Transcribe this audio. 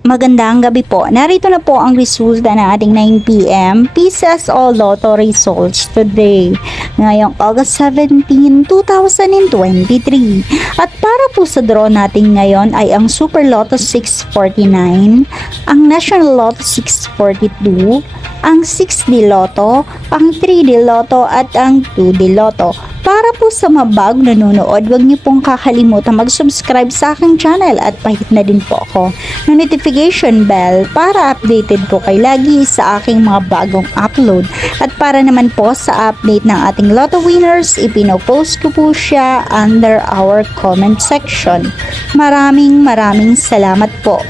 Magandang gabi po. Narito na po ang resulta ng ating 9 p.m. Pieces o Lotto results today. Ngayong August 17, 2023. At para po sa draw natin ngayon ay ang Super Lotto 649, ang National Lotto 642, ang 6D Lotto, ang 3D Lotto at ang 2D Lotto. Para po sa mga bagong nanonood, huwag niyo pong kakalimutan mag-subscribe sa aking channel at pahit na din po ako ng notification bell para updated po kayo lagi sa aking mga bagong upload. At para naman po sa update ng ating Lotto winners, ipinopost ko po siya under our comment section. Maraming salamat po.